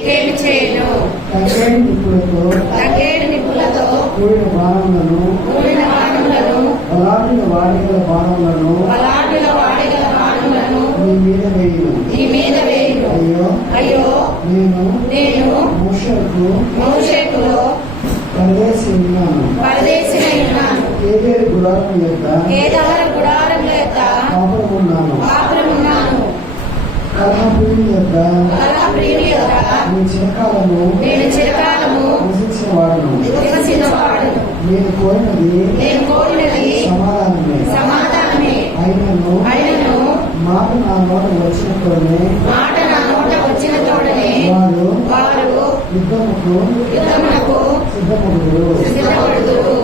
నీకేమి చేయను. తగ్గేడు నిప్పులతో కూడిన బాణములను బలాఢ్యుల వాడిగల బాణములను నీ మీద వేయును. అయ్యో నేను మోషేకులో పరదేశి ఉన్నాను. ఏదేరు గుడారం యొక్క కాపురమున్నాను. కలహప్రియుని యొక్క నీ చిరకాలము నివసించిన వాడును. నేను కోరినది సమాధానమే. అయినను మాట నా నోట వచ్చిన తోడనే వారు యుద్ధమునకు సిద్ధపడుదురు.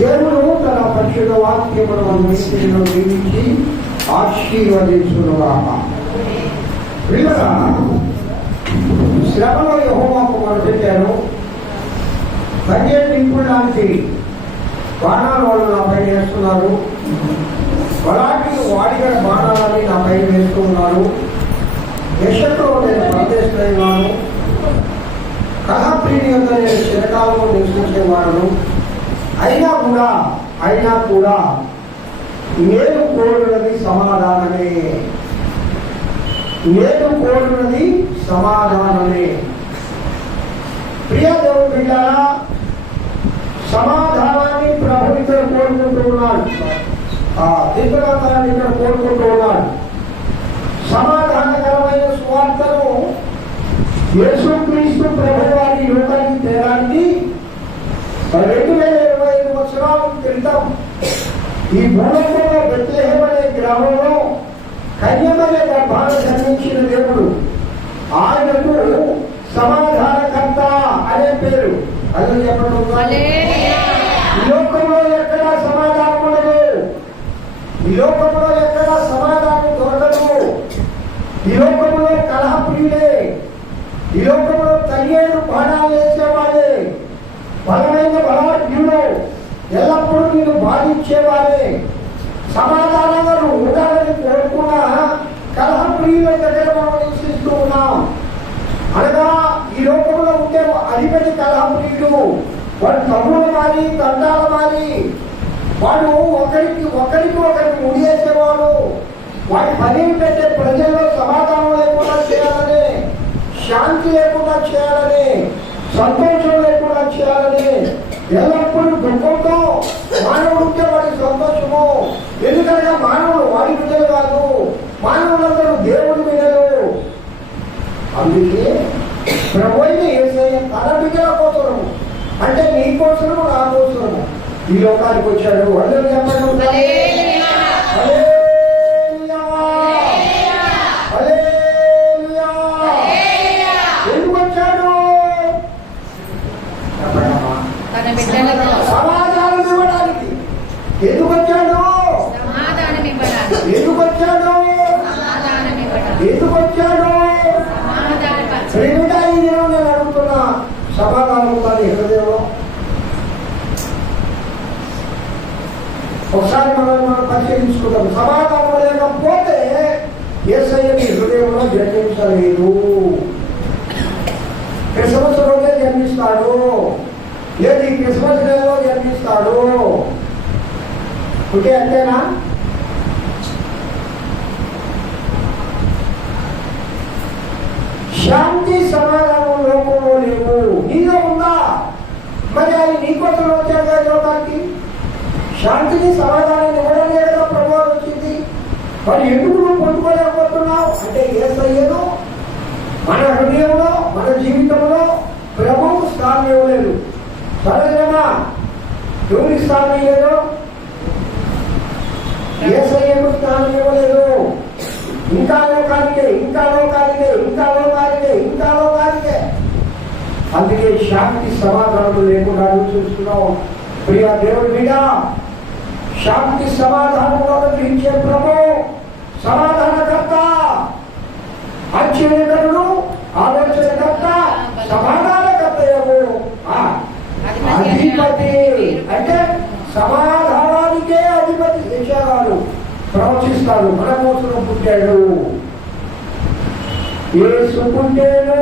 దేవుడు తన పరిశుద్ధ వాక్యమును మన మిస్త్రిలో దీవించి ఆశీర్వదించునుగాక. వీళ్ళరా శ్రమలో యెహోవాకు మొరపెట్టాను. తగ్గేడు నిప్పులు లాంటి బాణాలు వాళ్ళు నాపై వేస్తున్నారు. అలాంటి వాడిగల బాణాలని నాపై వేస్తూ ఉన్నారు. యశస్సులో నేను పరదేశుడైనాను. కలహప్రియుని యొక్క నేను చిరకాలంలో నివసించేవాడను. అయినా కూడా నేను కోరున్నది సమాధానమే. ప్రియ దేవుని బిడ్డలారా, సమాధానాన్ని ప్రభు ఇక్కడ కోరుకుంటూ ఉన్నాడు. దీర్ఘకాలాన్ని ఇక్కడ కోరుకుంటూ ఉన్నాడు. సమాధానకరమైన సువార్తను యేసుక్రీస్తు ప్రభు వారి లోకానికి తేడానికి 2025 సంవత్సరాల క్రితం ఈ భూలోకంలో బెత్లెహేము అనే గ్రామంలో కన్యమనే గర్భాన జన్మించిన దేవుడు ఆయనకు సమాధానకర్త అనే పేరు. అది చెప్పడం ఈ లోకంలో ఎక్కడా సమాధానం ఉండదు. ఈ లోకంలో ఎక్కడా సమాధానం దొరకదు. ఈ లోకంలో కలహప్రియులే, ఈ లోకంలో తగ్గేడు బాణాలు వేసేవాడే, బలాఢ్యుడు ఎల్లప్పుడూ నేను బాధించేవారే. సమాధానంగా నువ్వు ఉండాలని కోరుకున్నా కలహప్రియుల దగ్గర మనం నివసిస్తూ ఉన్నాం. అనగా ఈ లోకంలో ఉండే అధిపతి కలహప్రియుడు. వాడు తమ్ముడు మారి దండాల మారి వాడు ఒకరికి ముడియేసేవాడు. వాడి పని ఏంటంటే ప్రజల్లో సమాధానం లేకుండా చేయాలని, శాంతి లేకుండా చేయాలని, సంతోషం లేకుండా చేయాలని, ఎల్లప్పుడూ దుఃఖంతో మానవుడు ఉంటే వాడి సంతోషము. ఎందుకంటే మానవుడు వాడి బిడ్డలు కాదు, మానవులందరూ దేవుడి బిడ్డలు. అందుకే ప్రభువైన యేసయ్య తన బిడ్డల కోసము, అంటే నీ కోసము నా కోసము ఈ లోకానికి వచ్చాడు. వాళ్ళు చెప్పండి. ఎందుకు వచ్చాడు? సమాధానం ఇవ్వడానికి. ఎందుకు వచ్చాడు? ఎందుకు వచ్చాడు? ఎందుకు వచ్చాడు? ప్రేమిగా ఈ దినం నేను అడుగుతున్నా, సమాధానం ఉందని హృదయంలో ఒకసారి మనం పరిశీలించుకుంటాం. సమాధానం లేకపోతే యేసయ్య నీ హృదయంలో జన్మించలేదు. క్రిస్మస్ రోజే జన్మిస్తాడు, లేదు ఈ క్రిస్మస్ డేలో జన్మిస్తాడు. ఓకే, అంతేనా? శాంతి సమాధానం లోకంలో లేవు. నీలో ఉందా? మరి అది నీకోసం వచ్చాడు లోకానికి. శాంతిని సమాధానాన్ని ఇవ్వడం లేదా ప్రభావం వచ్చింది. మరి ఎందుకు నువ్వు పొందుకోలేకపోతున్నావు అంటే యేసయ్యను మన హృదయంలో, మన జీవితంలో ప్రభువు స్థానం ఇవ్వలేదు. సరేనా? ఎవరికి స్థానం ఇవ్వలేదు? యేసయ్యకు స్థానం ఇవ్వలేదు. ఇంకా లోకానికే. అందుకే శాంతి సమాధానం లేకుండా చూస్తున్నావు. ప్రియ దేవుడి మీద శాంతి సమాధానంలో గ్రహించే ప్రభు సమాధానకర్త, ఆశ్చర్యకరుడు, ఆలోచనకర్త, సమాధానకర్త అధిపతి. అంటే సమాధానానికే అధిపతి శిక్షగాడు ప్రవచిస్తాడు. మన కోసం పుట్టాడు. యేసు పుట్టేను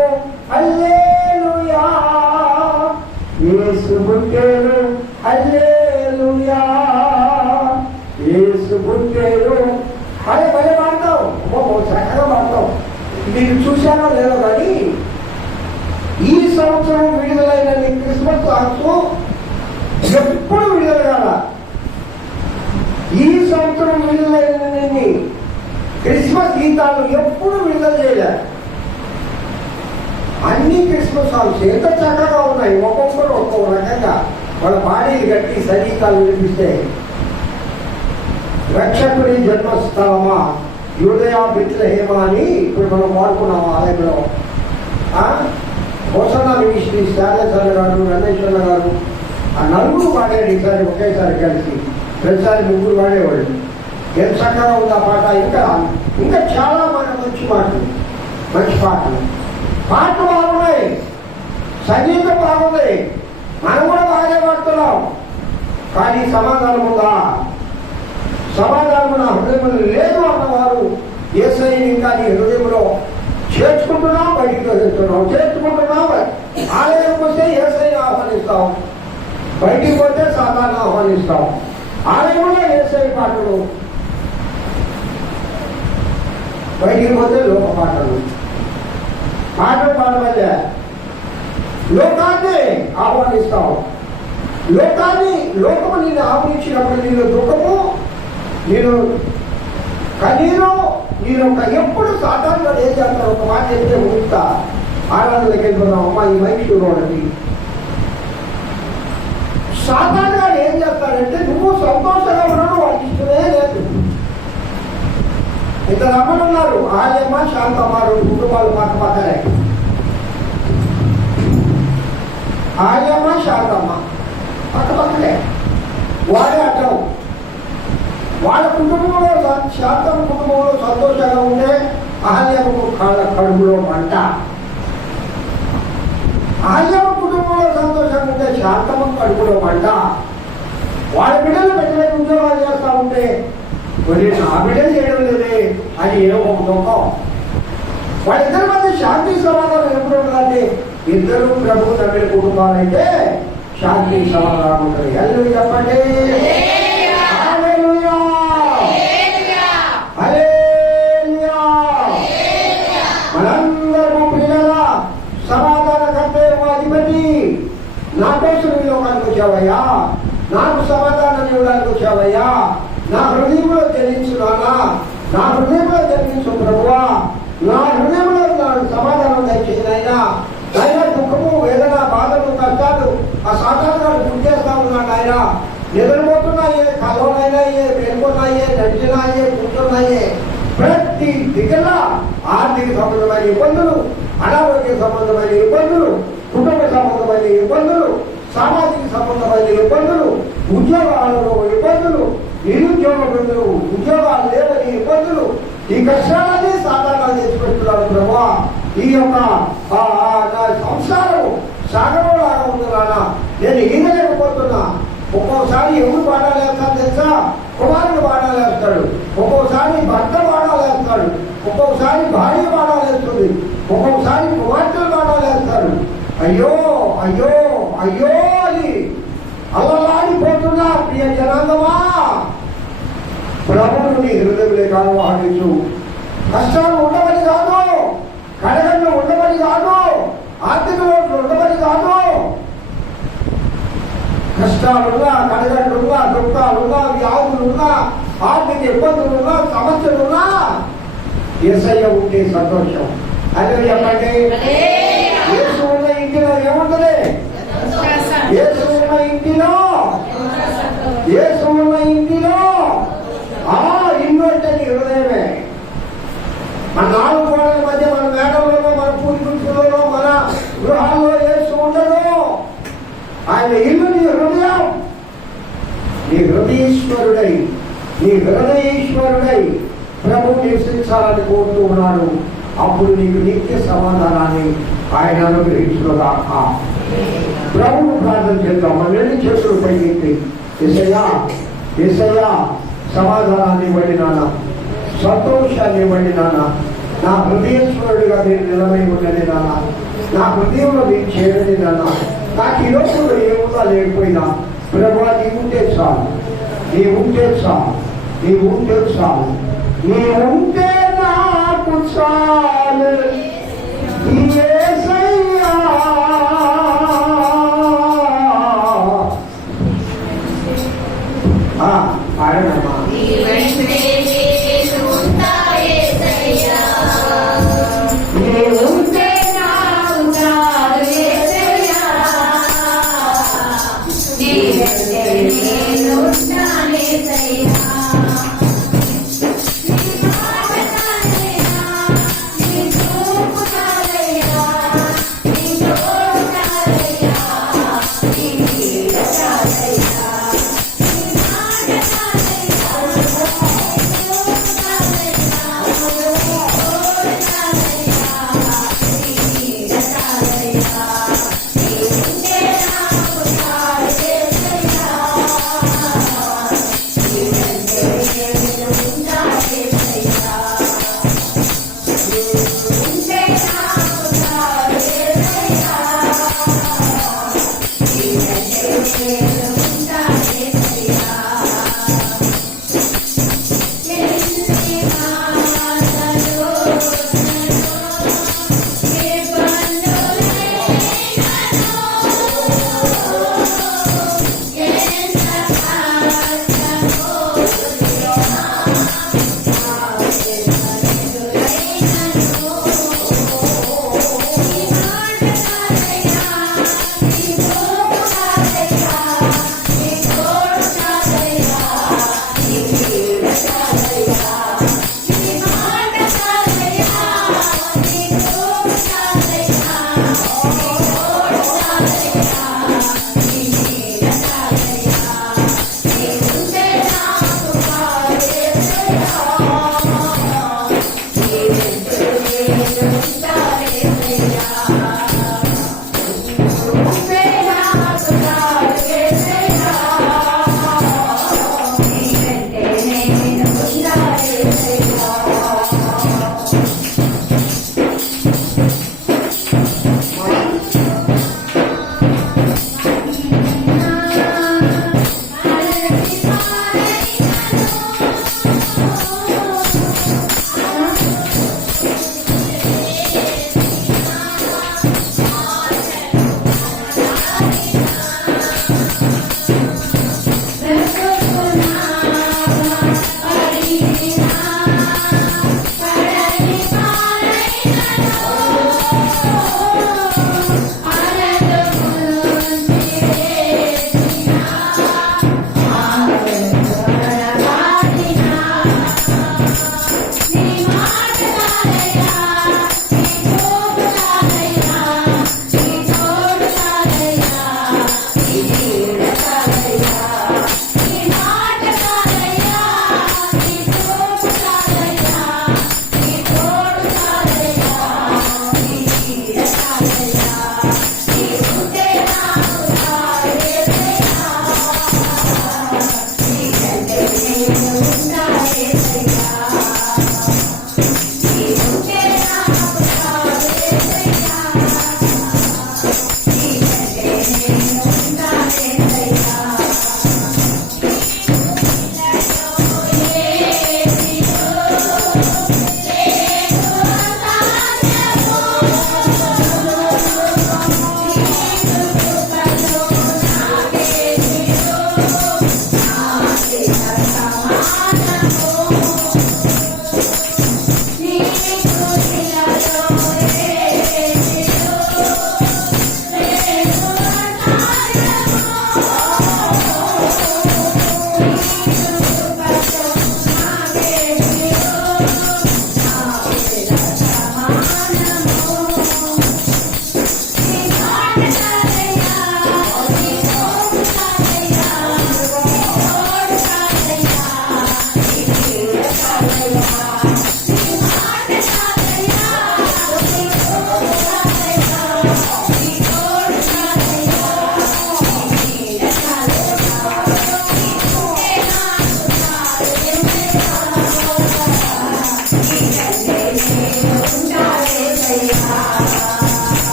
మీరు చూశారో లేదో కానీ ఈ సంవత్సరం విడుదలైన క్రిస్మస్ సాంగ్స్ ఎప్పుడు విడుదల కాల. ఈ సంవత్సరం విడుదలైన క్రిస్మస్ గీతాలు ఎప్పుడు విడుదల చేయలేదు. అన్ని క్రిస్మస్ సాంగ్స్ ఎంత చక్కగా ఉన్నాయి. ఒక్కొక్కరు ఒక్కొక్క రకంగా వాళ్ళ బాడీలు కట్టి సంగీతాలు వినిపిస్తే రక్షకుడి జన్మస్థలమా యూదయ బెత్లెహేమ అని ఇప్పుడు మనం వాడుకున్నాం ఆలయంలో. హోసన్నా మినిస్ట్రీ శాలేశ్వర గారు, రమేశ్వర గారు ఆ నలుగురు పాడారు ఈసారి ఒకేసారి కలిసి. ప్రతిసారి ముగ్గురు పాడేవాళ్ళు. ఎంత చక్కగా ఉంది ఆ పాట. ఇంకా చాలా మంచి పాటలు బాగున్నాయి, సంగీతం బాగుంది, మనం కూడా బాగానే పాడుతున్నాం. కానీ సమాధానం ఉందా? సమాధానం నా హృదయంలో లేదు అన్నవారు యేసయ్యని ఇంకా నీ హృదయంలో చేర్చుకుంటున్నాం, బయటికి చేర్చుకుంటున్నాం. ఆలయంకి వస్తే యేసయ్యని ఆహ్వానిస్తాం, బయటికి పోతే సాధారణ ఆహ్వానిస్తాం. ఆలయంలో యేసయ్య పాటలు, బయటికి పోతే లోక పాటలు పాడవల్లే లోకాన్ని ఆహ్వానిస్తాం. లోకము నేను ఆహ్వానించినప్పుడు నేను దుఃఖము, నేను కనీరు, నేను ఎప్పుడు సాధారణ ఏం చేస్తాను. ఒక మాట చెప్తే ముక్తా ఆనందకి వెళ్ళిపోతాం. అమ్మ ఈ మైక్ చూడడానికి సాధారణంగా ఏం చేస్తాడంటే నువ్వు సంతోషంగా ఉన్నాడు వాళ్ళకి ఇష్టమే లేదు. ఇద్దరు అమ్మలు ఉన్నారు, ఆలయమ్మ శాంతమ్మ, రెండు కుటుంబాలు పక్క పక్కనే. ఆలయమ్మ శాంతమ్మ పక్క పక్కనే. వాడే అడ్డం. వాళ్ళ కుటుంబంలో శాంతమ్మ కుటుంబంలో సంతోషంగా ఉంటే ఆలయమ్మకు కడుపులో మంట. ఆలయమ్మ కుటుంబంలో సంతోషంగా ఉంటే శాంతమ్మ కడుపులో మంట. వాళ్ళ బిడ్డలు పెద్ద ఉద్యోగాలు చేస్తూ ఉంటే నా బిడ్డలు చేయడం లేదే అని ఏదో ఒక దుఃఖం. వాళ్ళిద్దరి మధ్య శాంతి సమాధానం ఎప్పుడు ఉండాలంటే ఇద్దరు ప్రభు నమ్మిన కుటుంబాలైతే శాంతి సమాధానం ఉంటుంది. హల్లెలూయా చెప్పండి. హల్లెలూయా హల్లెలూయా. మనందరూ పిల్లల సమాధానకర్త అధిపతి, నా కోసం ఈ లోకానికి వచ్చావయ్యా, నాకు సమాధానం ఇవ్వడానికి వచ్చావయ్యా, నా హృదయంలో జన్మించున్నానా, నా హృదయంలో జన్మించు ప్రభువా, నా హృదయంలో సమాధానం దయచేసినైనా. అయినా దుఃఖము, వేదన, బాధలు, కష్టాలు ఆ సాధారణాలు గుర్తు చేస్తా ఉన్నాడు ఆయన. నిద్రపోతున్నాయే, కలవనైనాయే, వెళ్ళిపోతున్నాయే, నడిచినాయే, కూర్చున్నాయే, ప్రతి దిగల ఆర్థిక సంబంధమైన ఇబ్బందులు, అనారోగ్య సంబంధమైన ఇబ్బందులు, కుటుంబ సంబంధమైన ఇబ్బందులు, సామాజిక సంబంధమైన ఇబ్బందులు, ఉద్యోగాలలో ఇబ్బందులు, నిరుద్యోగ ఇబ్బందులు, ఉద్యోగాలు లేవని ఇబ్బందులు, ఈ కష్టాలన్నీ సాధారణంగా తెచ్చిపెడుతున్నాడు ప్రభా. ఈ యొక్క సంసారం సాగరంలాగా ఉంది నాన్న, నేను ఈగలేకపోతున్నా. ఒక్కోసారి ఎవరు పాడాలేస్తాడు తెలుసా? కుమారుడు పాడాలేస్తాడు, ఒక్కోసారి భర్త పాడాలేస్తాడు, ఒక్కొక్కసారి భార్య పాడాలేస్తుంది, ఒక్కొక్కసారి కుమార్తెలు పాడాలేస్తాడు. అయ్యో అయ్యో అయ్యో అని అల్లలాడిపోతున్నా. ప్రియ జనాంగమా, ప్రభువును నీ హృదయంలో కాదు ఆడించు. కష్టాలు ఉండవని కాదు, కడగండ్లు ఉండవని కాదు, ఆర్థిక లోట్లు ఉండవని కాదు. కష్టాలున్నా, కడగండ్లున్నా, దుఃఖాలున్నా, వ్యాధులున్నా, ఆర్థిక ఇబ్బందులున్నా, సమస్యలున్నా యేసయ్య ఉంటే సంతోషం. అదే చెప్పండి. యేసు ఉన్న ఇంటిలో ఏముంటది? యేసు ఉన్న ఇంటిలో, యేసు ఉన్న ఇంటిలో ఇల్లు అంటే నీ హృదయమే. మన నాలుగు గోడల మధ్య, మన మేడలోనో, మన పూర్వీకులలో, మన గృహాల్లో యేసు ఉండదు. ఆయన ఇల్లు నీ హృదయం. నీ హృదయేశ్వరుడై, నీ హృదయేశ్వరుడై ప్రభు నివసించాలని కోరుతూ ఉన్నాడు. అప్పుడు నీకు నిత్య సమాధానాన్ని ఆయన అనుగ్రహించుగాక. ప్రభువు ప్రార్థన చేద్దాం. మన చేతులు పైకెత్తి, యేసయ్యా యేసయ్యా సమాధానాన్ని ఇవ్వండి నాన్న, సంతోషాన్ని ఇవ్వండి నాన్న. నా హృదయేశ్వరుడిగా మీరు నిలబడి ఉండండి నాన్న. నా హృదయంలో మీరు చేయండి నాన్న. నాకు ఈ రోజుల్లో ఏమున్నా లేకపోయినా ప్రభువా నీ ఉంటే చాలు, నీ ఉంటే చాలు, నీ ఉంటే చాలు, నీ ఉంటే నాకు చాలు యేసయ్యా. పాడనమ్మా.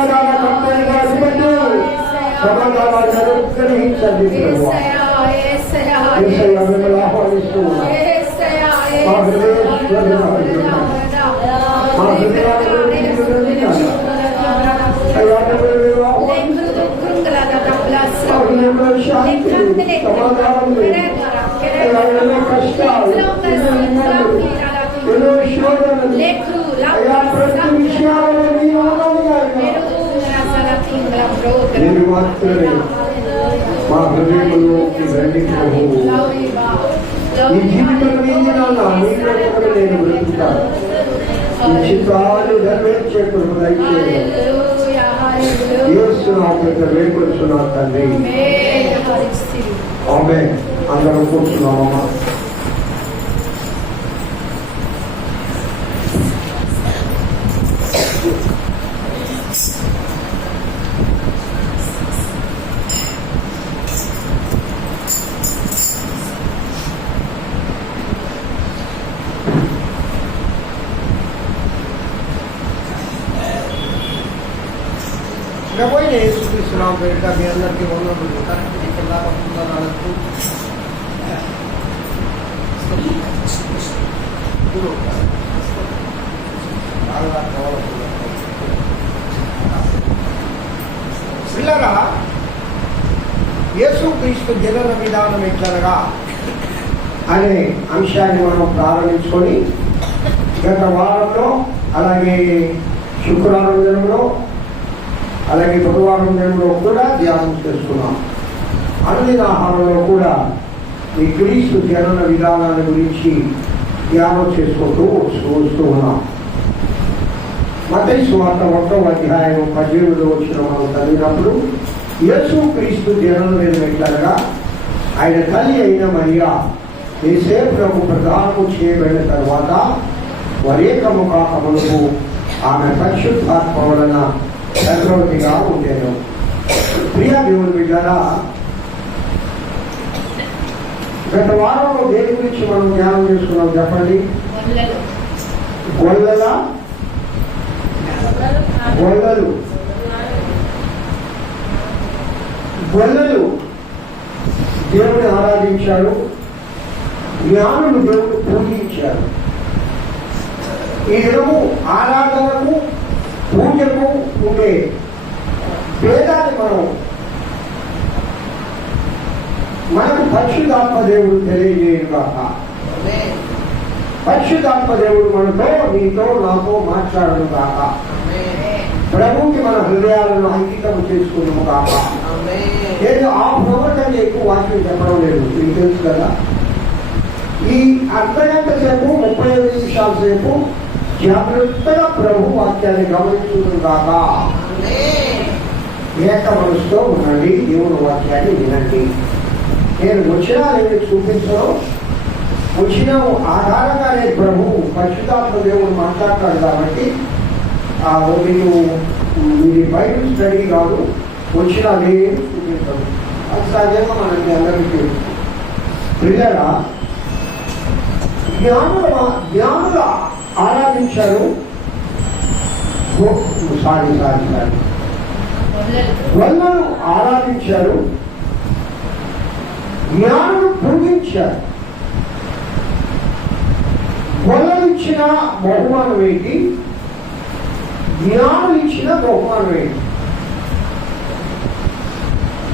సమాధానం కంపెనీగా అధిపతి సమాధానాన్ని అనుగ్రహించండి ప్రభువా. యేసయ్యా మిమ్మల్ని ఆహ్వానిస్తూ మా హృదయాన్ని మీరు మాత్రమే మా హృదయంలోకి రండి ప్రభువు. ఈ జీవితం మీదనాన్న మీకోసమే నేను బ్రతుకుతాను. ఈ చిత్రాలు నెరవేర్చే కృప దయచేయండి. యేసు నామములో వేడుకొంచున్నాను తండ్రి. ఆమేన్. అందరం కూర్చున్నామమ్మా. ప్రభువైన యేసుక్రీస్తు నామములో పేరిట మీ అందరికీ వందనములు. పిల్లరా, యేసుక్రీస్తు జనన విధానం ఎట్లనగా అనే అంశాన్ని మనం ప్రారంభించుకొని గత వారంలో, అలాగే శుక్రవారం దినంలో, అలాగే బుధవారం దినంలో కూడా ధ్యానం చేస్తున్నాం. అనుదిన ఆహారంలో కూడా ఈ క్రీస్తు జనన విధానాన్ని గురించి ధ్యానం చేసుకుంటూ వస్తూ ఉన్నాం. మత్తయి సువార్త 1వ అధ్యాయం 18వ వచనం మనం చదివినప్పుడు యేసు క్రీస్తు జనన ఎట్లనగా ఆయన తల్లి అయిన మరియా యేసేపునకు ప్రదానము చేయబడిన తర్వాత వరేకము కాకమునకు ఆమె పరిశుద్ధాత్మ వలన గర్భవతిగా ఉండేను. ప్రియ దేవుని బిడ్డలారా, గత వారంలో దేని గురించి మనం ధ్యానం చేసుకున్నాం చెప్పండి? గొల్లలు దేవుని ఆరాధించారు, జ్ఞానులు దేవుని పూజించారు. ఈ దినము ఆరాధనకు పూజకు ఉండే భేదాన్ని మనకు పరిశుద్ధాత్మ దేవుడు తెలియజేయగాక. పరిశుద్ధాత్మ దేవుడు మనతో, నీతో, నాతో మాట్లాడను కాక. ప్రభువుకి మన హృదయాలను అంకితం చేసుకున్నాము కాక. నేను ఆ ప్రవర్తన ఎక్కువ వాక్యం చెప్పడం లేదు, మీకు తెలుసు కదా. ఈ అర్ధగంట సేపు 35 నిమిషాల సేపు జాగ్రత్తగా ప్రభు వాక్యాన్ని గమనించుకుని కాక. ఏక మనసుతో ఉండండి, దేవుని వాక్యాన్ని వినండి. నేను వచ్చినా నేను చూపించను, వచ్చిన ఆధారంగానే ప్రభు పరిశుద్ధాత్మ దేవుడు మాట్లాడతాడు. కాబట్టి ఇది బైబిల్ స్టడీ కాదు, వచ్చినా నేను చూపించను. అది సహజంగా మనకి అందరికీ పిల్లరా. జ్ఞానుల ఆరాధించారు, గొల్లలు ఆరాధించారు, జ్ఞానులు పూజించారు. గొల్లలు ఇచ్చిన బహుమానం ఏంటి? జ్ఞానులు ఇచ్చిన బహుమానం ఏంటి?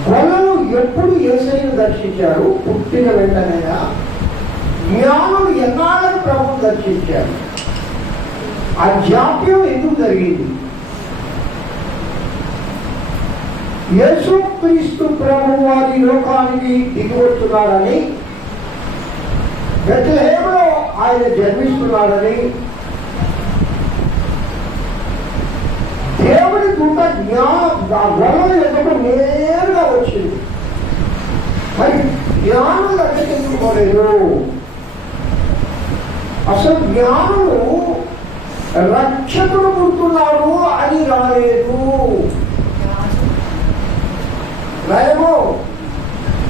గొల్లలు ఎప్పుడు యేసయ్యను దర్శించారు? పుట్టిన వెంటనే. జ్ఞానులు ఎన్నాళ్ళని ప్రభువు దర్శించారు. ఆ జాప్యం ఎందుకు జరిగింది? యేసుక్రీస్తు ప్రభువు వారి లోకానికి దిగివస్తున్నాడని, బెత్లెహేములో ఆయన జన్మిస్తున్నాడని దేవుడి దూత గొడవలు ఎదుగు నేరుగా వచ్చింది. మరి జ్ఞానులు అంటే ఎందుకోలేదు? అసలు జ్ఞానులు రక్షకుడు పుడుతున్నాడు అని రాలేదు. రాయము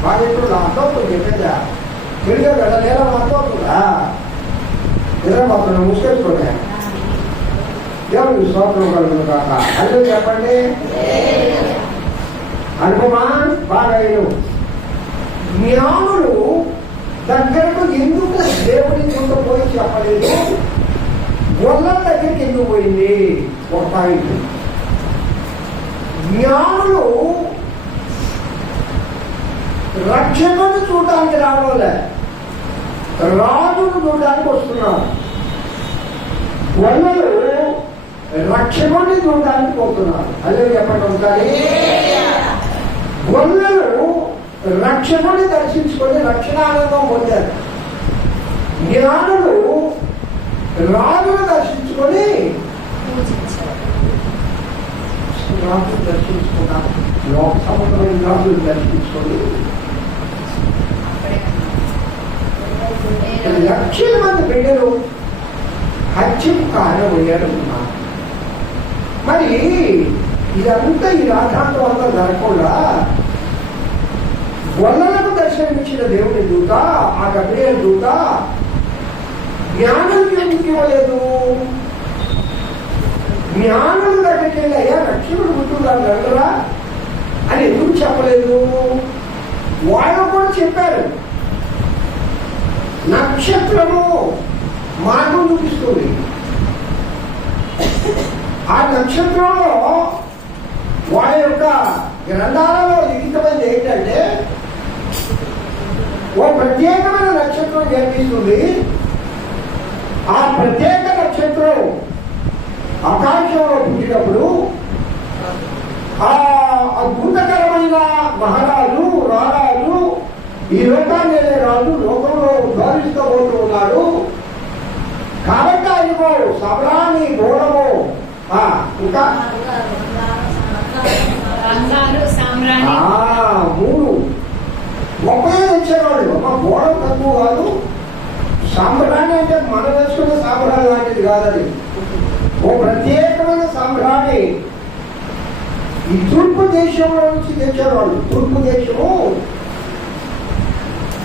మాకు అర్థం చెప్పేదా? తిరిగే కదా నేల అర్థవుతుందా? నిద్ర మాత్రం ముసుకేసుకోలే. దేవుడికి స్తోత్రం కలుగును కాక. అదే చెప్పండి. అనుపమా బాగా జ్ఞానులు దగ్గరకు ఎందుకు దేవుని చుట్ట పోయి చెప్పలేదు, గొల్ల దగ్గరికి ఎందుకు పోయింది? ఒక పాయింట్. జ్ఞానులు రక్షకుని చూడడానికి రావలే, రాజును చూడడానికి వస్తున్నారు. గొల్లలు రక్షకుని చూడడానికి పోతున్నారు. అదే చెప్పండి ఒకసారి. గొల్లలు రక్షకుని దర్శించుకొని రక్షణానందం పొందారు. జ్ఞానులు రాజును దర్శించుకొని రాజును దర్శించుకున్నారు. లోక సముద్రం రాజును దర్శించుకొని లక్షల మంది బిడ్డలు హత్యకు కారణమయ్యారు. మరి ఇదంతా ఈ రాధాంతం అంతా జరగకుండా గొల్లలకు దర్శనమిచ్చిన దేవుని దూత, ఆ గబ్రియల్ దూత జ్ఞానులకి ఎందుకు ఇవ్వలేదు? జ్ఞానుల దగ్గరికి వెళ్ళి అయ్యా రక్షకుడు గుర్తున్నారు రంగురా అని ఎందుకు చెప్పలేదు? వాళ్ళు కూడా చెప్పారు. నక్షత్రము మార్గం చూపిస్తుంది. ఆ నక్షత్రంలో వాళ్ళ యొక్క గ్రంథాలలో లిఖితమైనది ఏంటంటే ఓ ప్రత్యేకమైన నక్షత్రం కనిపిస్తుంది. ఆ ప్రత్యేక నక్షత్రం ఆకాశంలో పుట్టినప్పుడు ఆ అద్భుతకరమైన మహారాజు రారాజు ఈ లోకాన్ని వెళ్ళే రాజు లోకంలో ఉద్భవిస్తబోతూ ఉన్నాడు. కాబట్టి ఆయనకు సబ్రాని గోడము ఇంకా 3 ఒకే తెచ్చేవాళ్ళు. ఒక గోడ తక్కువ కాదు. సాంబ్రాణి అంటే మనం తెచ్చుకున్న సాంబ్రాణి లాంటిది కాదని, ఓ ప్రత్యేకమైన సాంబ్రాణి ఈ తూర్పు దేశంలో నుంచి తెచ్చేవాళ్ళు. తూర్పు దేశము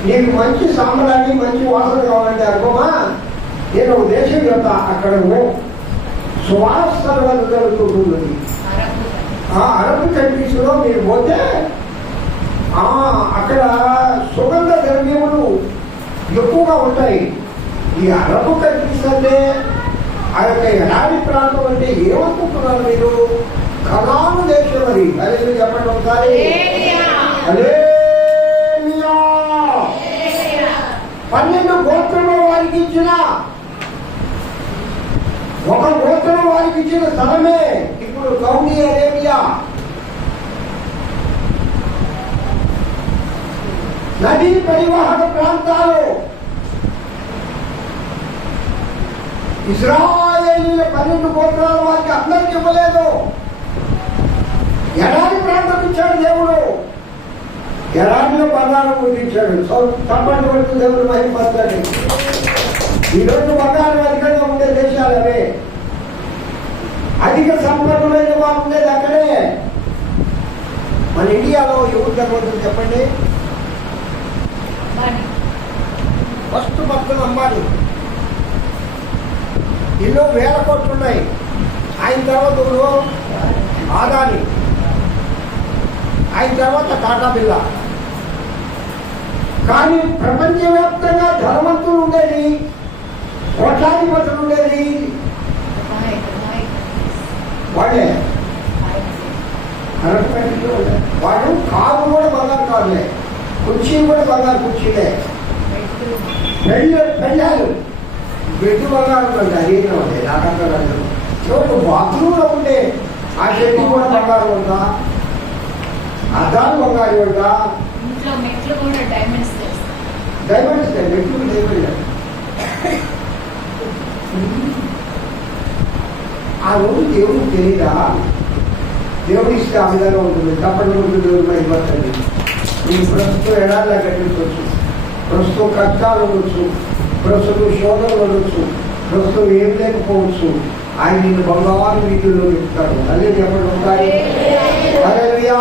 నీకు మంచి సాంబ్రాణి మంచి వాసన కావాలంటే అనుకోమా, నేను ఒక దేశం చెప్తా, అక్కడ సువాసన జరుగుతుంటుంది. ఆ అరబ్ కంట్రీస్ లో మీరు పోతే అక్కడ సుగంధ ద్రవ్యములు ఎక్కువగా ఉంటాయి. ఈ అరబ్ కంట్రీస్ అంటే ఆ యొక్క ఎడారి ప్రాంతం అంటే ఏమనుకుంటున్నారు మీరు? కనాను దేశం అది. అదే చెప్పండి ఒకసారి. అదే 12 గోత్రంలో వారికి ఇచ్చిన ఒక గోత్రం వారికి ఇచ్చిన స్థలమే ఇప్పుడు సౌదీ అరేబియా. నదీ పరివాహక ప్రాంతాలు ఇజ్రాయేలీల 12 గోత్రాల వారికి అందరికి ఇవ్వలేదు. ఎడారి ప్రాంతం ఇచ్చాడు దేవుడు. ఎడారిలో బంగారం గుర్తించాడు. తప్పని వరకు దేవుడు మహిమపరచాడు. ఈరోజు బంగారం అధికంగా ఉండే దేశాలు అవే. అధిక సంపన్నులైన వారు ఉండేది అక్కడే. మన ఇండియాలో ఎవరు తగ్గవచ్చు చెప్పండి? ఫస్ట్ పక్కన అంబానీ. ఎన్నో 1000 కోట్లు ఉన్నాయి. ఆయన తర్వాత ఆదాని, ఆయన తర్వాత టాటా బిర్లా. కానీ ప్రపంచవ్యాప్తంగా ధనవంతులు ఉండేది, కోట్లాధిపతులు ఉండేది వాళ్ళే. వాళ్ళు కారు కూడా బంగారు కారులే, కుర్చీలు కూడా బంగారు కుర్చీలే, పెళ్ళాలు బెడ్డు బంగారు అదేనా ఉండే నాకంటే బాత్రూంలో ఉండే ఆ షెడ్డు కూడా బంగారు ఉంటా, అద్దాలు బంగారు ఉంటా, డైమండ్స్ మెట్లు డైమండ్. ఆ రోజు దేవుడు తెలియదా? దేవుడు ఇస్తే ఆ విధంగా ఉంటుంది. తప్పటి ముందు దేవుడు ఇవ్వచ్చండి. ఈ ప్రస్తుతం ఎడారిలా కట్టించవచ్చు, ప్రస్తుతం కష్టాలు ఉండొచ్చు, ప్రస్తుతం శోధనలు ఉండొచ్చు, ప్రస్తుతం ఏం లేకపోవచ్చు. ఆయన నిన్ను బంగారు వీధుల్లో చెప్తాడు. అదే చెప్పండి ఒకసారి. హల్లెలూయా,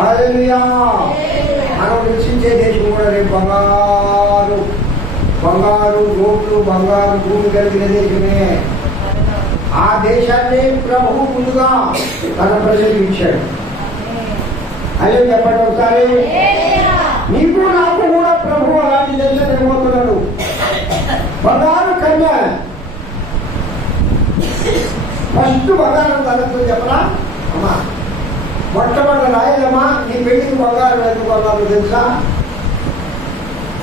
హల్లెలూయా. మనం నివసించే దేశం కూడా రేపు బంగారు రోడ్లు, బంగారు భూమి కలిగిన దేశమే. ఆ దేశాన్ని ప్రభువు ముందుగా తన ప్రజలకు ఇచ్చాడు. అదే చెప్పండి ఒకసారి. నీకు నాకు కూడా ప్రభువు అలాంటి దేశం ఇవ్వబోతున్నాడు. బంగారు కన్య ఫస్ట్ బంగారం తనతో చెప్పరా అమ్మా, మొట్టమొదటి రాయలమ్మా నీ పెళ్లికి బంగారం ఎందుకు కొన్నాను తెలుసా?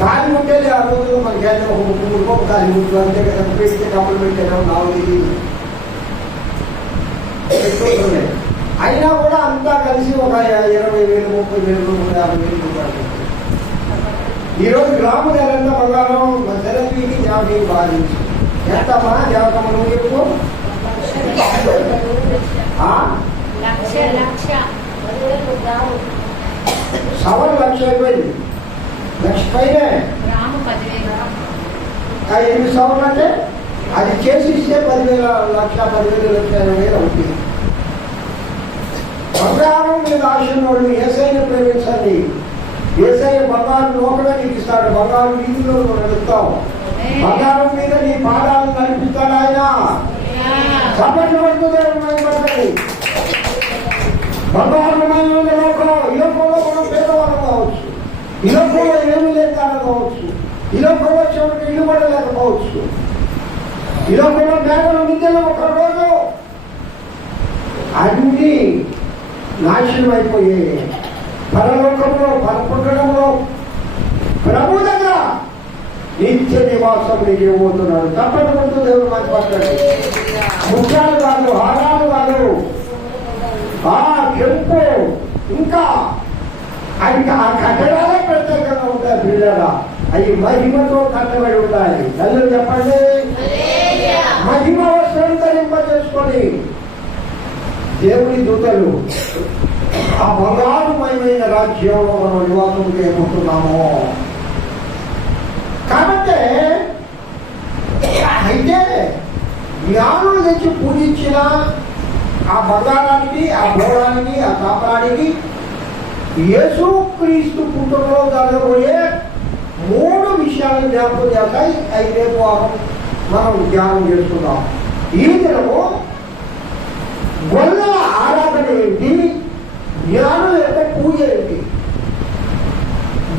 కాలి ముట్టేది ఆ రోజుల్లో మనకి ఒక ముగ్గురు కాలి ముట్టు అంతే కదా. పెడితే కప్పులు పెట్టాను నాలుగు అయినా కూడా అంతా కలిసి ఒక 20,000, 30,000, 50,000 రూపాయలు. ఈరోజు గ్రాము ధరంత బంగారం సెలవుకి 50 భావించి ఎంతమ్మా దేవతమ్మ నువ్వు చెప్పు? 1,00,000 సవర్ 1,00,000 అయిపోయింది. 1,00,000 పైనే 8 సవర్లు అంటే అది చేసి ఇస్తే 10,000, 1,10,000 అవుతుంది. బంగారం మీద ఆశనోళ్ళు ఏసైని ప్రేమించండి. ఏసై బంగారు లోకమే నీకు ఇస్తాడు. బంగారు వీధిలో నువ్వు నడుస్తావు. బంగారం మీద నీ పాదాలను నడిపిస్తాడు ఆయన. చప్పట్లు పడుతుంది. బంగారమైన లోకంలో ఈ లోకంలో మనం పేదవాళ్ళం కావచ్చు. ఈ లోకంలో ఏమీ లేకుండా కావచ్చు. ఈ లోకంలో చివరికి ఇల్లు పడలేకపోవచ్చు. ఈ లోకంలో మేఘలు నిద్రలో ఒక రోజు అన్ని నాశనం అయిపోయాయి. పరలోకంలో పరపుట్టడంలో ప్రభు దగ్గర నిత్య నివాసం నీకు ఇవ్వబోతున్నాడు. తప్పకుండా దేవుడు మంచి పట్టండి. ముఖ్యాలు కాదు, హారాలు కాదు, కెంపు ఇంకా అవి ఆ కట్టడాలే ప్రత్యేకంగా ఉంటాయి. పిల్లల అవి మహిమతో కట్టబడి ఉంటాయి. తల్లి చెప్పండి. మహిమ వస్త్రం ధరింపజేసుకొని దేవుని దూతలు ఆ బంగారుమయమైన రాజ్యంలో మనం నివాసం చేయబోతున్నాము. కాబట్టి అయితే జ్ఞానం తెచ్చి పూజించిన ఆ బంగారానికి, ఆ భోడానికి, ఆ కాపరానికి యేసు క్రీస్తు పుట్టుకలో జరగబోయే 3 విషయాలు జ్ఞాపకం చేస్తాయి. అవి రేపు మనం ధ్యానం చేసుకుందాం. ఈ దినము గొల్లల ఆరాధన ఏంటి, జ్ఞానం యొక్క పూజ ఏంటి,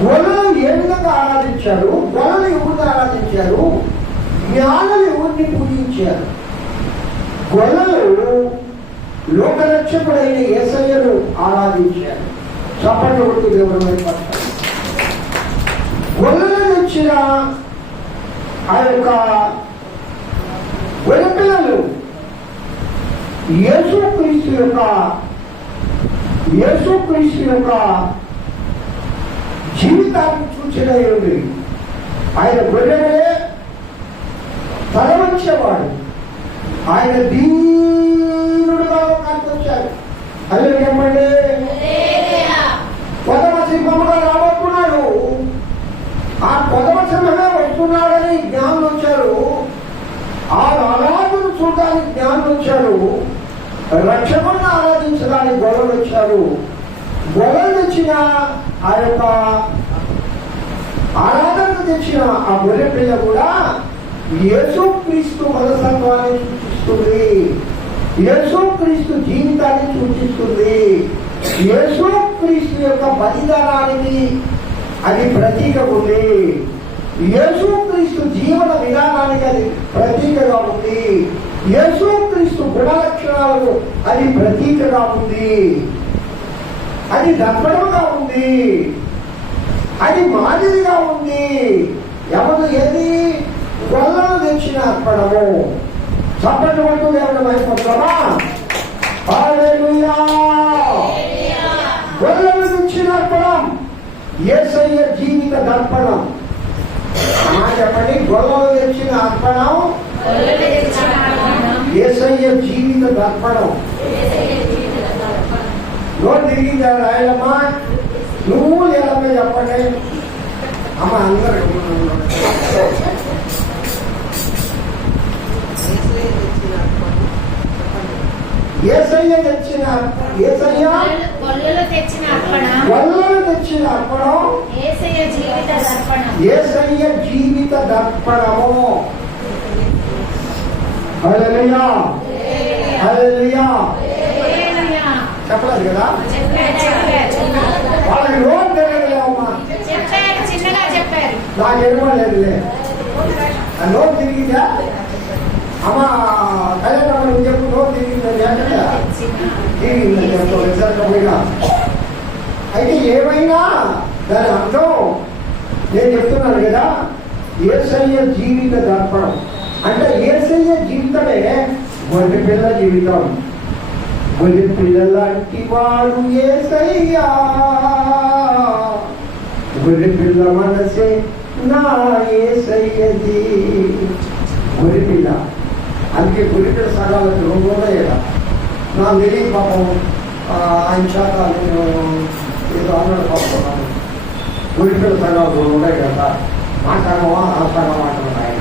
గొల్లలు ఏ విధంగా ఆరాధించారు, గొల్లలు ఎవరిని ఆరాధించారు, జ్ఞానులు ఎవరిని పూజించారు. గొల్లలు లోకరక్షకుడైన యేసయ్యను ఆరాధించారు. చప్పట్లు కొడుతూ దేవుడు పడతారు. గొల్లలు వచ్చిన ఆ యొక్క గొల్లపిల్లలు యేసుక్రీస్తు యొక్క జీవితాన్ని చూసినది. ఆయన గొర్రెలే తలవంచేవాడు. ఆయన దీనుడుగా కనిపించాడు. అదే చెప్పండి. కొదవ సింహముగా రాబోతున్నాడు. ఆ కొదవ సింహమే వస్తున్నాడని జ్ఞానం వచ్చారు. ఆ ఆరాధన చూడడానికి జ్ఞానం వచ్చారు. రక్షకులను ఆరాధించడానికి గొడవలు వచ్చారు. గొడవలు తెచ్చిన ఆ యొక్క ఆరాధనకు తెచ్చిన ఆ గొర్రె పిల్ల కూడా యేసుక్రీస్తు మనస్తత్వాన్ని సూచిస్తుంది. యేసుక్రీస్తు జీవితాన్ని సూచిస్తుంది. యేసుక్రీస్తు యొక్క బలిదానానికి అది ప్రతీక ఉంది. యేసుక్రీస్తు జీవన విధానానికి అది ప్రతీకగా ఉంది. యేసుక్రీస్తు గుణలక్షణాలకు అది ప్రతీకగా ఉంది. అది దర్పణంగా ఉంది. అది మాదిరిగా ఉంది. ఎవరు ఏది గొల్లను తెచ్చిన అర్పణము. చప్పట్లు పట్టు దేవుడు అయిపోతామా? హల్లెలూయా. గొల్లను తెచ్చిన అర్పణం యేసయ్య జీవిత దర్పణం. చెప్పండి. గొల్లను తెచ్చిన అర్పణం యేసయ్య జీవిత దర్పణం. నోట్ తిరిగిందా రాయలమ్మా? నువ్వు లేదమ్మా చెప్పండి అమ్మ. అందరూ యేసయ్య తెచ్చిన అర్పణం యేసయ్య జీవిత దర్పణము. హల్లెలూయా. హల్లెలూయా. హల్లెలూయా. చెప్పలేదు కదా, చెప్పారు. వాళ్ళకి లోన్ తెలియలేవమ్మా, చెప్పారు, చిన్నగా చెప్పారు. నాకు ఎడవలేదులే. ఆ లోన్ తిరిగిందా అమ్మా? కళ్యాణం నువ్వు చెప్పు, లోన్ తిరిగిందని అంటే తిరిగిందని చెప్తావు ఎక్కడికపోయినా. అయితే ఏమైనా దాని అర్థం నేను చెప్తున్నాను కదా, యేసయ్య జీవిత దర్పణం అంటే యేసయ్య జీవితమే గొర్రె పిల్ల జీవితం. గొర్రె పిల్లలాంటి వాడు యేసయ్యా, గొర్రె పిల్ల మనసే నా యేసయ్యది. గొర్రె పిల్ల, అందుకే గొర్రె పిల్ల సగాలకు 2 ఉన్నాయి కదా. నాకు తెలియదు పాపం, ఆయన శాఖ నేను ఏదో అన్నాడు పాపం. గొర్రె పిల్ల సగాలు 2 ఉన్నాయి కదా, మా సగమా ఆ సగం అంటున్నాడు ఆయన.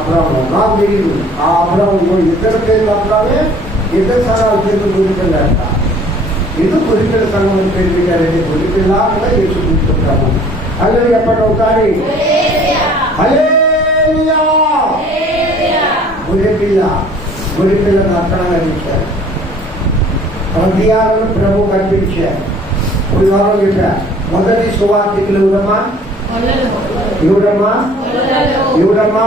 అబ్రాహ్మణం నాకు తెలియదు. ఆ అబ్రాహ్మణంలో 2 పేర్లు అబ్రాహ్మే, 2 సగాల పేర్లు గొర్రె పిల్ల అంట. ఎందుకు గొర్రె పిల్ల సగం పేరు పెట్టారంటే గొర్రె పిల్ల కూడా యేసు చూసుకుంటాము. అదే చెప్పండి ఒకసారి, హల్లెలూయా. గొర్రె పిల్ల, గొర్రె పిల్లను అర్థంగా ఇచ్చారు. హృదయాలను ప్రభు కల్పించారు. ఉదాహరణ చెప్పా, మొదటి సువార్థికులు ఎవరమ్మా? ఎవరమ్మా? ఎవరమ్మా?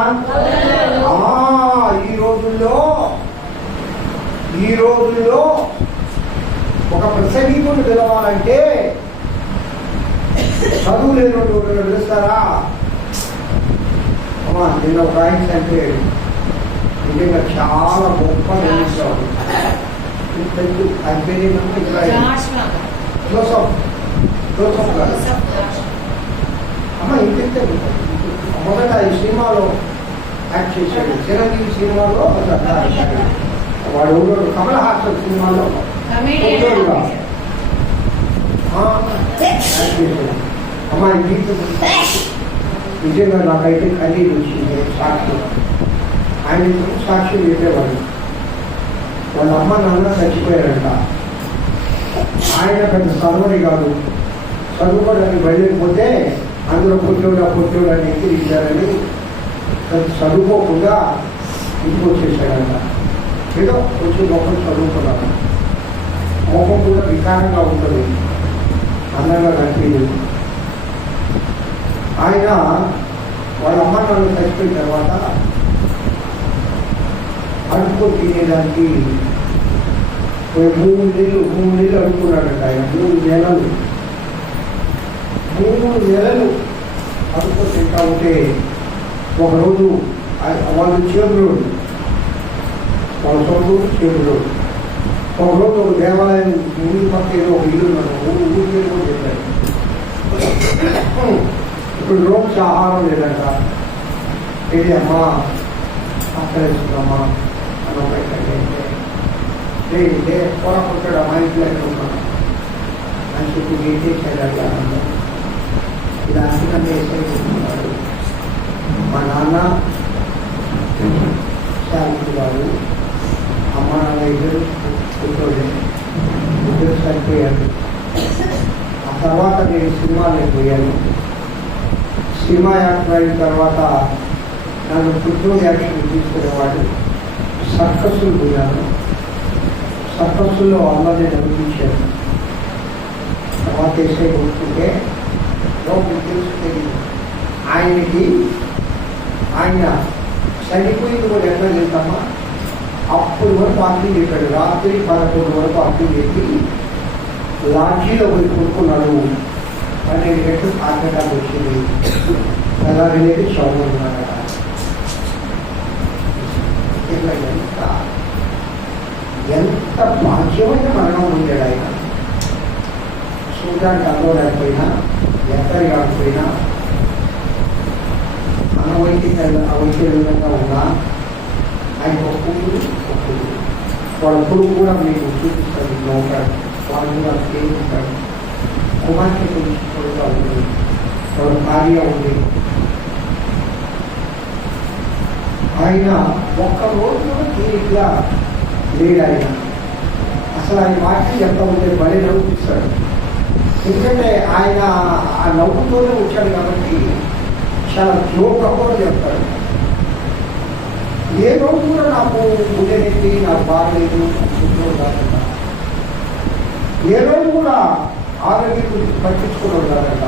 ఈ రోజుల్లో ఒక ప్రసంగికుడు పిలవాలంటే చదువు లేనట్టు పిలుస్తారా? అమ్మా నిన్న ఒక ఆయన అంటే నిజంగా చాలా గొప్ప నిర్మిస్తాడు. జోసఫ్ గారు అమ్మ ఇంకెంత మొదట ఈ సినిమాలో యాక్ట్ చేశాడు. చిరంజీవి సినిమాలో వాడు ఎవరు, కమల్ హాసన్ సినిమాలో అమ్మాయి గీత నిజంగా నాకైతే కన్నీరు వచ్చింది. సాక్షి ఆయన సాక్షి చెప్పేవాడు. వాళ్ళ అమ్మ నాన్న చచ్చిపోయారంట. ఆయన పెద్ద చదవని కాదు, చదువుకోవడానికి వెళ్ళకపోతే అందులో పొట్టోడు అని ఎక్కిరించారని చదువుకోకుండా ఇంటికి వచ్చేసాడంట. ఏదో కొంచెం మొక్కలు చదువుకున్నాను. మొహం కూడా వికారంగా ఉంటుంది, అందంగా కనిపించదు. ఆయన వాళ్ళ అమ్మ నాన్న చచ్చిపోయిన తర్వాత అడుక్కు తినేదానికి 3 నెలలు అడుక్కున్నాడంట. ఆయన 3 నెలలు అడుక్కు తింటా ఉంటే ఒకరోజు వాళ్ళు చేరులోడు, వాళ్ళ సొంతూరు చేరులోడు. ఒకరోజు ఒక దేవాలయం ఊరి పక్క ఏదో ఒక ఇల్లు ఊరి పేరు కూడా చెప్పారు. ఇప్పుడు రోజు ఆహారం లేదంట. ఇది అమ్మా అక్కడ ఇస్తున్నామా అన్నట్టే పోరాకుంటాడు. మా ఇంట్లో ఎక్కడ ఉన్నాను అని చెప్పి ఏం చేశాడు. ఇలా అన్నికన్నా వేసేస్తున్నాడు. మా నాన్న శాంతి గారు, అమ్మ నాన్న ఇద్దరు చనిపోయారు. ఆ తర్వాత నేను సినిమాలకు పోయాను. సినిమా యాక్టర్ అయిన తర్వాత నన్ను పుట్టూరు యాక్షన్ తీసుకునేవాడు. సర్కస్సులు పోయాను. సర్కస్సులో అమ్మని నడిపించాను. తర్వాత వేసే కొట్టుకుంటే తెలుసుకుంది ఆయనకి. ఆయన చనిపోయింది కూడా ఎట్లా వెళ్తామా, అప్పుడు వరకు అర్థం చెప్పాడు. రాత్రి 11 వరకు అర్థం చెప్పి లాడ్జీలో పోయి కొనుక్కున్నాడు. 12 గంటలు ఆటగాడు వచ్చింది. అలాగనేది చదువుకున్నాడు. ఎంత భాగ్యమైన మరణం ఉండాడు ఆయన. చూడడానికి అవ్వడానిపోయినా, ఎక్కడికి కాకపోయినా, అవైతే విధంగా ఉన్నా ఆయన ఒప్పులు వాళ్ళ కొడుకు కూడా మీకు చూపిస్తాడు. ఉంటాడు, వాళ్ళు కూడా ఉంటాడు. కుమార్తె గురించి కొడుగా ఉంది, వాళ్ళ భార్య ఉంది. ఆయన ఒక్కరోజు కూడా తీరిగ్గా లేడు. ఆయన అసలు ఆయన వాక్యం చెప్తా ఉంటే భలే నవ్వుపిస్తాడు. ఎందుకంటే ఆయన ఆ నవ్వుతోనే వచ్చాడు కాబట్టి చాలా జోక్గా కూడా చెప్తాడు. ఏ రోజు కూడా నాకు గుండెనెత్తి నాకు బాగలేదు కాదంట. ఏ రోజు కూడా ఆరోగ్యం పట్టించుకోవడం కాదంట.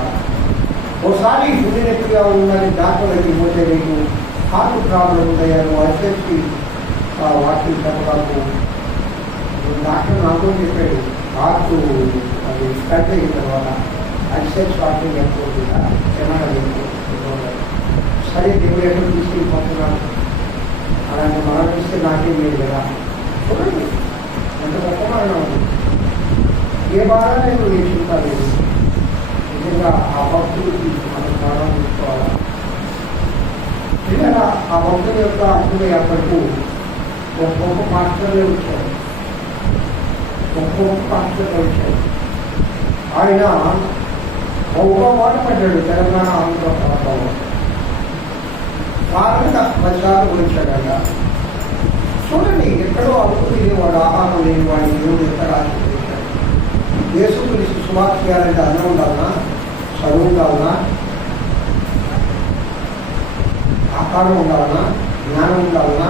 ఒకసారి గుండెనెత్తిగా ఉందని డాక్టర్ దగ్గరికి పోతే నీకు హార్ట్ ప్రాబ్లం ఉంటాయని అసెస్కి వాటిని చెప్పడానికి డాక్టర్ నాతో చెప్పాడు. హార్ట్ అది కట్ అయిన తర్వాత అసెస్ వాటిని చెప్పకుండా చెన్నై సరే దేవుడు ఎక్కడ తీసుకెళ్ళిపోతున్నాను అలాంటి మరణిస్తే నాకేం లేదు కదా. చూడండి ఎంత గొప్పమైన ఏ బాధ నేను నేర్చుకుంటాను. నిజంగా ఆ భక్తుడికి మనం ప్రారంభించుకోవాలి. నిజంగా ఆ భక్తుల యొక్క అర్థమయ్యేప్పటికూ ఒక్కొక్క పాత్రలే వచ్చాయి. ఒక్కొక్క పాత్రలే వచ్చాయి. ఆయన ఒక్కొక్క మాట పడ్డాడు తెలంగాణ ఆంధ్ర ప్రాంతంలో. వారంగా ప్రచారం గురించాడంట. చూడండి ఎక్కడో అడుగు లేనివాడు, ఆహారం లేనివాడు దేవుడు ఎక్కడ ఆశీర్వదించాడు. యేసు క్రీస్తు సువార్త చేయాలంటే అన్నం ఉండాలన్నా, చదువు ఉండాలన్నా, ఆహారం ఉండాలన్నా, జ్ఞానం ఉండాలన్నా,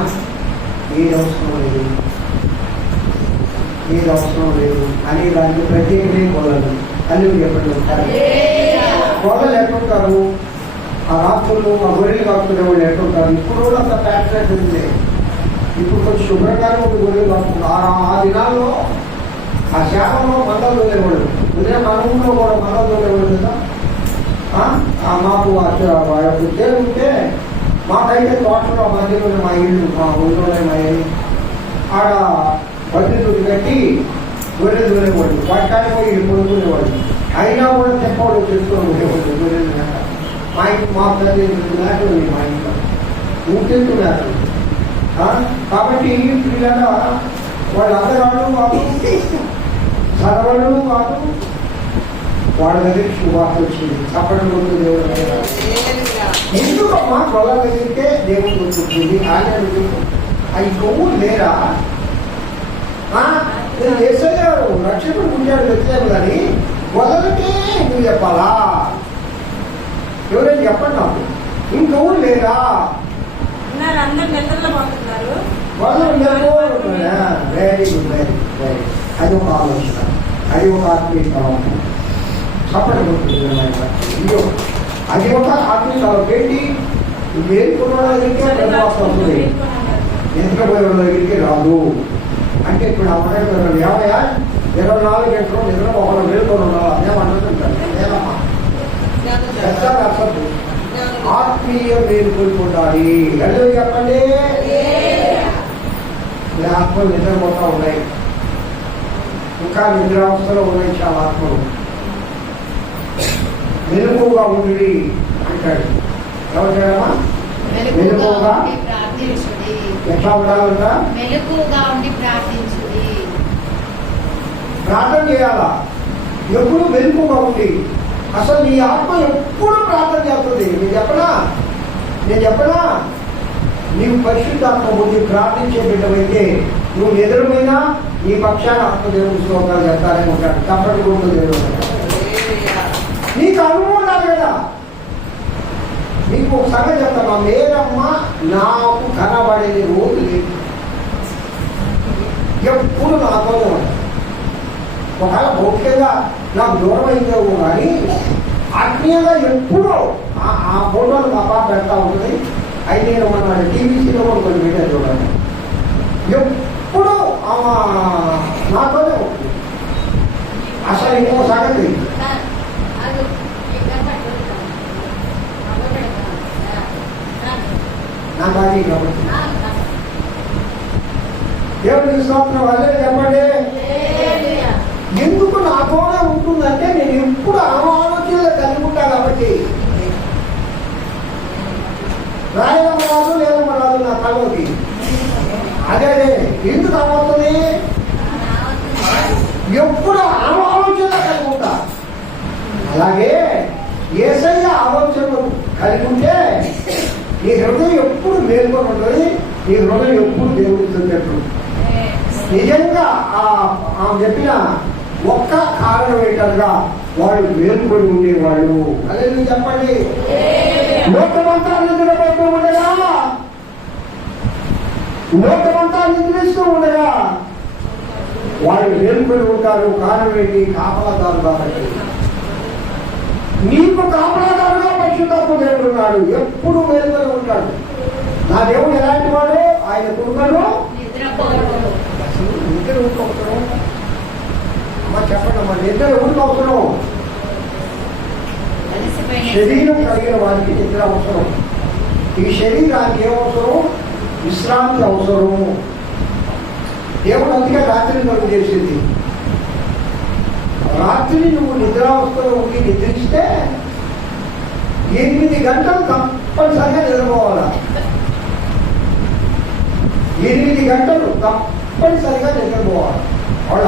ఏది అవసరం లేదు. ఏది అవసరం లేదు అనే దానికి ప్రత్యేకమే గొల్లలు. అల్లు చెప్పండి గొల్లలు ఎట్లుంటారు? ఆ రాత్రులు ఆ గొర్రెలు కాకునే వాళ్ళు ఎట్లుంటారు? ఇప్పుడు కూడా అంత ప్యాటర్న్ ఉంది. ఇప్పుడు కొంచెం శుభ్రంగానే ఉంది గొర్రెలు కాకుండా. ఆ దినాల్లో ఆ శాఖలో మందలు తోలేవాళ్ళు. ఉదయం మన ఊళ్ళో కూడా మందలు తోలేవాళ్ళు కదా. మాకు తేలు ఉంటే మాకైతే తోటలో మధ్యలో మా ఇల్లు, మా ఊళ్ళోనే మా ఇల్లు, ఆడ బద్దెలు కట్టి గొర్రెలు తోలేవాళ్ళు. పట్టాన్ని పోయి కొనుక్కునేవాళ్ళు. అయినా కూడా తెప్పవాళ్ళు తెచ్చుకొని ఉండేవాళ్ళు గొర్రెలు. మా ఇంటి మా తల్లి మేకలు మా ఇంట్లో ఊకెత్తు మేకలు. కాబట్టి పిల్లల వాళ్ళు అందరాళ్ళు కాదు, చదవడు కాదు. వాళ్ళ దగ్గర శుభార్త వచ్చింది. చప్పటి గుర్తు దేవుడు ఎందుకమ్మా వాళ్ళ దగ్గరికే దేవుడు గుర్తొచ్చింది. ఆయన అవి కొవ్వు లేరా? ఏసయ్య గారు రక్షకుడు పుట్టాడు వచ్చాను కానీ వాళ్ళకే నువ్వు చెప్పాలా? ఎవరైనా చెప్పండి నాకు. ఇంకెవరు లేరా? Very good, very very. అది ఒక ఆలోచన, అది ఒక ఆత్మీయ చప్పటి ఇదో అది ఒక ఆత్మీయ పెట్టి వేరుకున్న దగ్గరికే నిర్వాసం వస్తుంది. నిద్రపోయే వాళ్ళ దగ్గరికి రాదు. అంటే ఇప్పుడు అమ్మగారు 24 గంటలు నిద్ర ఒకరు వేరుకొని ఉండాలి. అదేమంటుంటారు నేనమ్మా ఆత్మీయ మేలుకొల్పుండాలి. అందరూ చెప్పండి. ఆత్మలు నిద్రపోతా ఉన్నాయి, ఇంకా నిద్రావస్థలో ఉన్నాయి చాలా ఆత్మలు. మెలకువగా ఉండి అంటాడు. ఎవరు చేయడమా? మెలకువగా ఎట్లా ఉండాలంట? మెలకువగా ఉండి ప్రార్థించుడి. ప్రార్థన చేయాలా? ఎప్పుడు మెలకువగా ఉండి. అసలు నీ ఆత్మ ఎప్పుడు ప్రార్థన చేస్తుంది. నేను చెప్పనా నీవు పరిశుద్ధాత్మ పొంది ప్రార్థించే బిడ్డమైతే నువ్వు ఎదురుమైనా నీ పక్షాన ఆత్మదేవుడు శ్లోకాలు చెప్తారని ఉంటాడు. తప్పటి కూడా దేవుడు నీకు అనుభవం ఉండాలి కదా. నీకు ఒక సంగతి చెప్తామా, మేరమ్మ నాకు కనబడేది రోజు లేదు. ఎప్పుడు నాతోనే ఉంటాడు. ఒకవేళ భౌతికంగా నాకు దూరం అయిందేమో కానీ ఆత్మీయంగా ఎప్పుడూ ఆ ఫోటోలు మా పాప పెడతా ఉంటుంది. అయితే నేను మన టీవీసీలో కూడా కొన్ని వీడియో చూడాలి. ఎప్పుడు నాతోనే ఉంటుంది. అసలు ఇంకో సంగతి నాకు అది కాబట్టి దేవుడి స్తోత్రం వల్లే చెప్పండి. ఎందుకు నాతోనే ఉంటుందంటే నేను ఎప్పుడు ఆలోచనలు కలిగి ఉంటా కాబట్టి. రాయడం రాదు, లేదమ్మ రాదు నా తలకి. అదే ఎందుకు అవుతుంది? ఎప్పుడు ఆలోచన కలిగి ఉంటా. అలాగే యేసయ్య ఆలోచనలు కలిగి ఉంటే నీ హృదయం ఎప్పుడు మేల్కొని ఉంటుంది. నీ హృదయం ఎప్పుడు దేవుడితో చెప్పు. నిజంగా చెప్పిన ఒక్క కారణం ఏంటనగా వాళ్ళు మేలుకొని ఉండేవాళ్ళు. అదే నువ్వు చెప్పండి. లోకమంతా నిద్రపోతూ ఉండగా లోకమంతా నిద్రిస్తూ ఉండగా వాళ్ళు మేల్కొని ఉంటారు. కారణం ఏంటి? కాపలాదారు కాబట్టి. నీకు కాపలాదారుగా పరిశుద్ధాత్మ దేవుడు ఉన్నాడు. ఎప్పుడు మేల్కొని ఉంటాడు. నా దేవుడు ఎలాంటి వాడు? ఆయన కుటుంబంలో నిద్ర ఊరికి అవసరం. అమ్మ చెప్పండి అమ్మా, నిద్ర ఊరికి అవసరం. శరీరం కలిగిన వారికి నిద్ర అవసరం. ఈ శరీరానికి ఏమవసరం? విశ్రాంతి అవసరం. దేవుడు అందుకే రాత్రి కలుగు చేసింది. రాత్రి నువ్వు నిద్రావస్థలో ఉండి నిద్రిస్తే 8 గంటలు తప్పనిసరిగా నిద్రపోవాలా. 8 గంటలు తప్పనిసరిగా నిద్రపోవాలి. వాళ్ళ